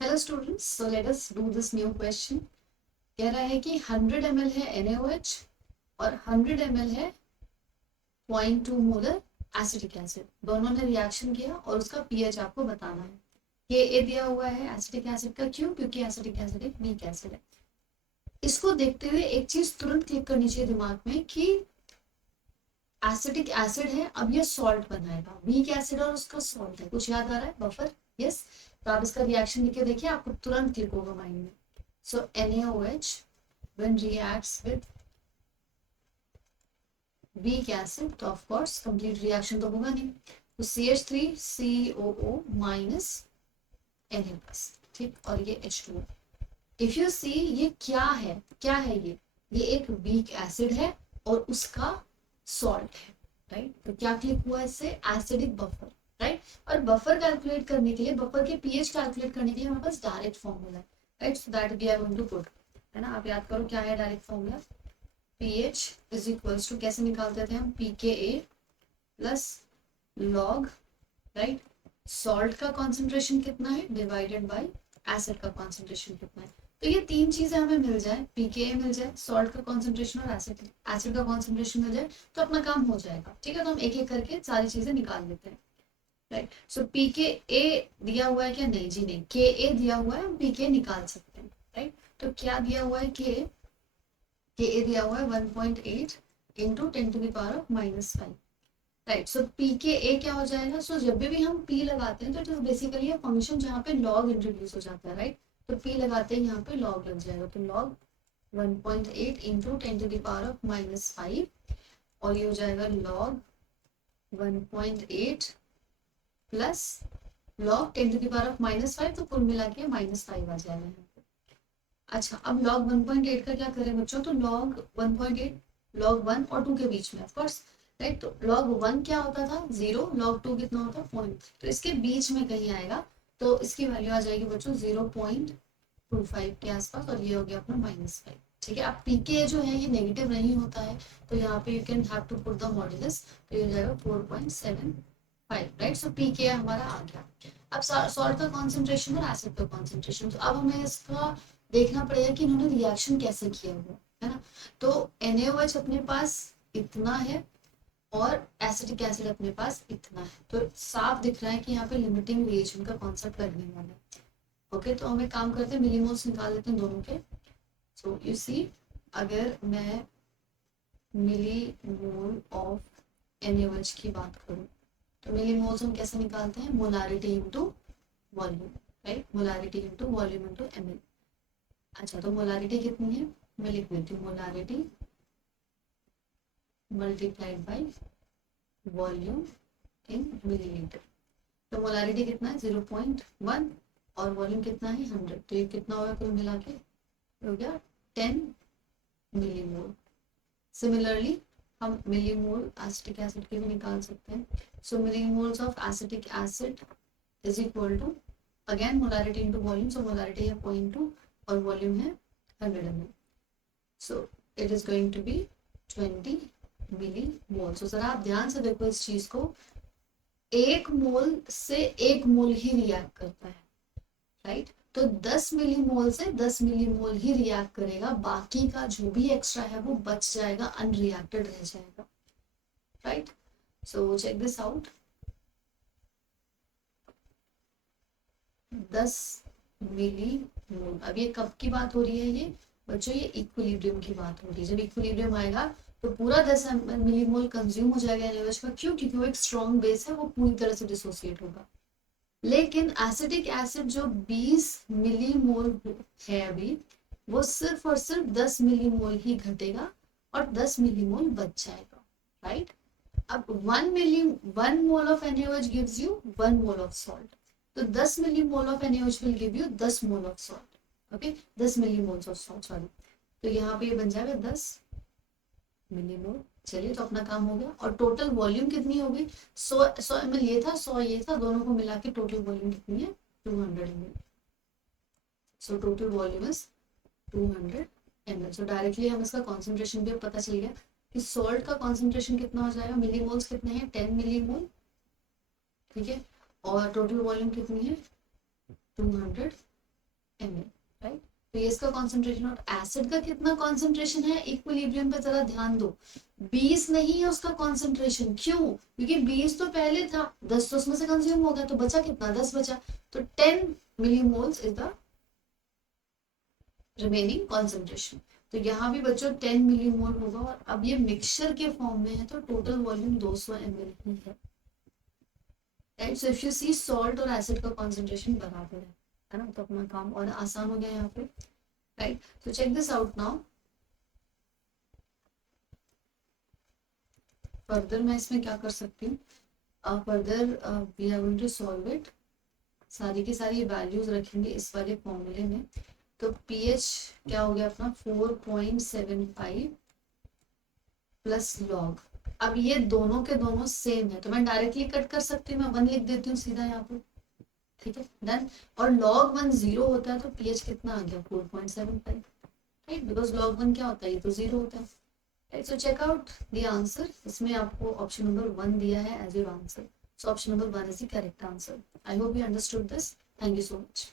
Hello students, so let us do this new question. कह रहा है कि 100 ml है NaOH और 100 ml है 0.2 मोलर एसिटिक एसिड। दोनों ने रिएक्शन किया और उसका पीएच आपको बताना है। के दिया हुआ है एसिटिक एसिड का, क्यों? क्योंकि एसिटिक एसिड एक वीक एसिड है। इसको देखते हुए एक चीज तुरंत क्लिक करनी चाहिए दिमाग में कि एसिटिक एसिड है, अब ये सॉल्ट बनाएगा। वीक एसिड और उसका सॉल्ट है, कुछ याद आ रहा है? बफर। यस। तो आप इसका रिएक्शन लिख के देखिए, आपको तुरंत क्लिक होगा माइंड में। So NaOH when reacts with weak acid, तो of course complete reaction तो होगा नहीं, तो CH3COO minus Na plus, ठीक, और ये H2O। इफ यू सी, ये क्या है? क्या है ये एक वीक एसिड है और उसका सॉल्ट है, राइट। तो क्या क्लिक हुआ इससे? Acidic buffer, right. और बफर कैलकुलेट करने के लिए, बफर के पीएच कैलकुलेट करने के लिए हमारे पास डायरेक्ट फॉर्मूला है, right. So that we are going to put, है ना। आप याद करो क्या है direct formula. PH is equals to, कैसे निकालते थे हम? PKa plus log, right, salt का कॉन्सेंट्रेशन कितना है डिवाइडेड बाय एसिड का कॉन्सेंट्रेशन कितना है। तो ये तीन चीजें हमें मिल जाए, पीके मिल जाए, सॉल्ट का कॉन्सेंट्रेशन और एसिड का कॉन्सेंट्रेशन मिल जाए, तो अपना काम हो जाएगा, ठीक है। तो हम एक एक करके सारी चीजें निकाल लेते हैं, राइट। सो पीके ए दिया हुआ है क्या? नहीं जी नहीं, के ए दिया हुआ है, हम पीके निकाल सकते हैं, राइट। तो क्या दिया हुआ है? के ए दिया हुआ है 1.8 इंटू 10⁻⁻⁵, राइट। सो पी के ए क्या हो जाएगा? सो जब भी हम पी लगाते हैं तो it is basically a function जहाँ पे लॉग इंट्रोड्यूस हो जाता है, राइट। तो पी लगाते हैं यहाँ पे लॉग लग जाएगा, तो लॉग 1.8 इंटू 10⁻⁵, और ये हो जाएगा लॉग 1.8 प्लस लॉग 10⁻⁵, तो कुल मिला के -5 आ जाएगा। अच्छा, अब log 1.8 का क्या करें बच्चों? तो log 1.8 log 1 और 2 के बीच में, ऑफ कोर्स, राइट। तो log 1 क्या होता था? 0। log 2 कितना होता है? पॉइंट। तो इसके बीच में कहीं आएगा, तो इसकी वैल्यू आ जाएगी बच्चों 0.25 के आसपास, और ये हो गया अपना -5, ठीक है। अब पीके जो है ये नेगेटिव नहीं होता है, तो यहाँ पे you can have to put the modulus, तो ये हो जाएगा 4.75, राइट। सो पीके हमारा आ गया। अब सॉल्ट का कॉन्सेंट्रेशन और एसिड का कॉन्सेंट्रेशन, तो अब हमें इसका देखना पड़ेगा कि इन्होंने रिएक्शन कैसे किया हुआ है ना। तो NaOH अपने पास इतना है और एसिटिक एसिड अपने पास इतना है, तो साफ दिख रहा है कि यहाँ पे लिमिटिंग रिएक्शन का कॉन्सेप्ट लगने वाला है। ओके, तो हम एक काम करते हैं, मिलीमोल्स निकाल लेते हैं दोनों के। सो यू सी, अगर मैं मिलीमोल ऑफ NaOH की बात करूँ, तो मिलीमोल्स हम कैसे निकालते हैं? Molarity into volume, right. Molarity into volume into ml। अच्छा, तो मोलारिटी कितनी है? मैं लिख देती हूँ, molarity multiplied by volume in millilitre. तो मोलारिटी कितना है? 0.1, और वॉल्यूम कितना है? 100। तो ये कितना होगा कुल मिला के? हो गया 10 मिलीमोल। सिमिलरली हम मिलीमोल एसिटिक एसिड के भी निकाल सकते हैं। So millimoles of acetic acid is equal to, again molarity into volume. So molarity है 0.2 और वॉल्यूम है 100 ml। So it is going to be 20 millimole. सो जरा आप ध्यान से देखो इस चीज को, एक मोल से एक मोल ही रिएक्ट करता है, राइट। तो 10 मिली मोल से 10 मिली मोल ही रिएक्ट करेगा, बाकी का जो भी एक्स्ट्रा है वो बच जाएगा, अनरिएक्टेड रह जाएगा, right. So check this out. 10 millimole, अब ये कब की बात हो रही है? ये बच्चों ये इक्विलिब्रियम की बात हो रही है। जब इक्विलिब्रियम आएगा तो पूरा 10 मिलीमोल कंज्यूम हो जाएगा NaOH का, क्यों? क्योंकि वो एक स्ट्रॉन्ग बेस है, वो पूरी तरह से डिसोसिएट होगा। लेकिन एसिटिक एसिड जो 20 मिलीमोल है अभी, वो सिर्फ और सिर्फ 10 मिलीमोल ही घटेगा और 10 मिलीमोल बच जाएगा, राइट। अब 1 mole of NaOH gives you 1 mole of salt, तो 10 millimole of NaOH will give you 10 mole of salt, okay, 10 millimoles of salt, sorry. तो यहाँ पे ये बन जाएगा 10 मिलीमोल। चलिए, तो अपना काम हो गया। और टोटल वॉल्यूम कितनी होगी? 100 ml ये था, 100 ये था, दोनों को मिला के टोटल वॉल्यूम कितनी है? 200 ml। So total volume is 200 ml। So directly हम इसका कॉन्सेंट्रेशन भी पता चल गया कि सॉल्ट का कॉन्सेंट्रेशन कितना हो जाएगा। मिलीमोल्स कितने हैं? 10 मिलीमोल, ठीक है। और टोटल वॉल्यूम कितनी है? 200 ml, राइट। तो ये इसका कॉन्सेंट्रेशन, और एसिड का कितना कॉन्सेंट्रेशन है इक्विलिब्रियम पे, जरा ध्यान दो, 20 नहीं है उसका कॉन्सेंट्रेशन। क्यों? क्योंकि 20 तो पहले था, 10 तो उसमें से कंज्यूम हो गया, तो बचा कितना, 10 बचा। तो 10 millimoles is the remaining concentration. तो यहाँ भी बच्चों 10 मिलीमोल होगा, और अब ये मिक्सचर के फॉर्म में है तो टोटल वॉल्यूम 200 ml ही है, right. So if you see salt और एसिड का कॉन्सेंट्रेशन बराबर है ना, तो अपना काम और आसान हो गया यहाँ पे, right. So check this out now. Further मैं इसमें क्या कर सकती हूँ, further we are going to solve it. सारी की सारी वैल्यूज रखेंगे इस वाले फॉर्मूले में। तो पीएच क्या हो गया अपना 4.75 प्लस लॉग। अब ये दोनों के दोनों सेम है, तो मैं डायरेक्टली कट कर सकती हूँ, मैं 1 लिख देती हूँ सीधा यहाँ पर, ठीक है, डन। और log 1 0 होता है, तो pH कितना आ गया 4.75, राइट, बिकॉज log 1 क्या होता है, ये तो 0 होता है, right. So check out the answer. इसमें आपको ऑप्शन नंबर 1 दिया है as your answer, so option number 1 is the correct answer. I hope you understood this. Thank you so much.